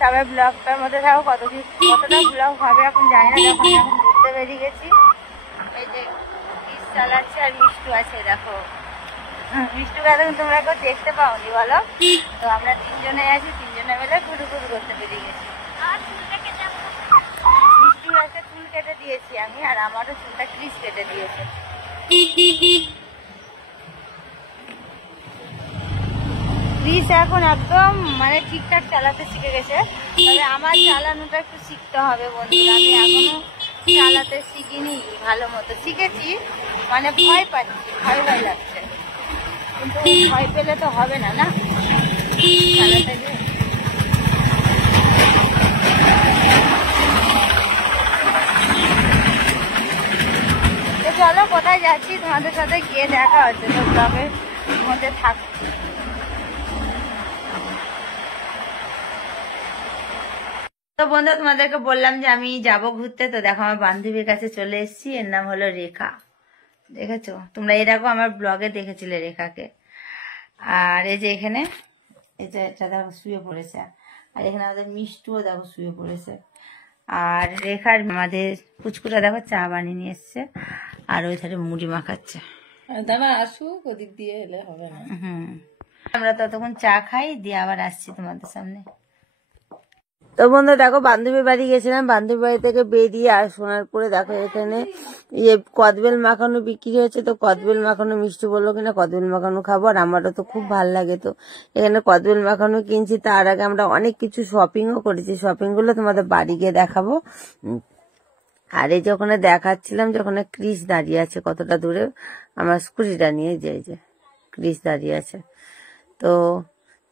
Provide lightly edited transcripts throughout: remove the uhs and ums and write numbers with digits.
তবে ব্লগটার মধ্যে থাকো, কতটা ব্লগ হবে এখন জানি না। দেখো এখন ঘুরতে বেরিয়ে গেছি, এই যে ব্রিজ চালাচ্ছে আর মিষ্টু আছে। দেখো মিষ্টুকে এখন তোমরা কেউ দেখতে পাওনি বলো, তো আমরা তিনজনে আছি, তিনজনে মিলে ঘুরু ঘুরু করতে বেরিয়ে গেছি। মিষ্টুর একটা চুল কেটে দিয়েছি আমি, আর আমারও চুলটা ক্রিস কেটে দিয়েছে। ক্রিস এখন একদম মানে ঠিকঠাক চালাতে শিখে গেছে, তবে আমার চালানোটা একটু শিখতে হবে বন্ধুরা। আমি এখনো চালাতে শিখিনি ভালো মতো, শিখেছি মানে ভয় পাচ্ছি, ভয় ভয় লাগছে, কিন্তু ভয় পেলে তো হবে না, না চালাতে গিয়ে। চলো কোথায় যাচ্ছি তোমাদের সাথে গিয়ে দেখা হচ্ছে, তো ব্লগের মধ্যে থাকছি। তো বন্ধু তোমাদেরকে বললাম যে আমি যাব ঘুরতে, তো দেখো আমার বান্ধবীর কাছে চলে এসেছি। এর নাম হলো রেখা, দেখেছো তোমরা, এরকম আমার ব্লগে দেখেছিলে রেখাকে। আর এই যে এখানে এটা দেখো শুয়ে পড়েছে, আর এখানে আমাদের মিষ্টুও দেখো শুয়ে পড়েছে। আর রেখার আমাদের পুচকুটা দেখো চা বানিয়ে নিয়ে এসছে, আর ওই ধারে মুড়ি মাখাচ্ছে। দাদা আসুক, ওদিক দিয়ে এলে হবে না। আমরা ততক্ষণ চা খাই, দিয়ে আবার আসছি তোমাদের সামনে। তো বন্ধু দেখো বান্ধবীর বাড়ি গেছিলাম, বান্ধবীর বাড়ি থেকে বেরিয়ে আর শোনার পরে দেখো এখানে ইয়ে কদবেল মাখানো বিক্রি হয়েছে। তো কদবেল মাখানো মিষ্টি বললো কিনা কদবেল মাখানো খাবো, আর আমারও তো খুব ভাল লাগে। তো এখানে কদবেল মাখানো কিনছি। তার আগে আমরা অনেক কিছু শপিংও করেছি, শপিং গুলো তোমাদের বাড়ি গিয়ে দেখাবো। আর এই যে ওখানে দেখাচ্ছিলাম যে ওখানে ক্রিস দাঁড়িয়ে আছে কতটা দূরে, আমার স্কুটিটা নিয়ে যে ক্রিস দাঁড়িয়ে আছে। তো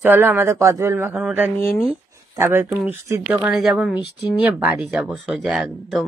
চলো আমাদের কদবেল মাখানোটা নিয়ে নিই, তারপর একটু মিষ্টির দোকানে যাব, মিষ্টি নিয়ে বাড়ি যাব সোজা একদম।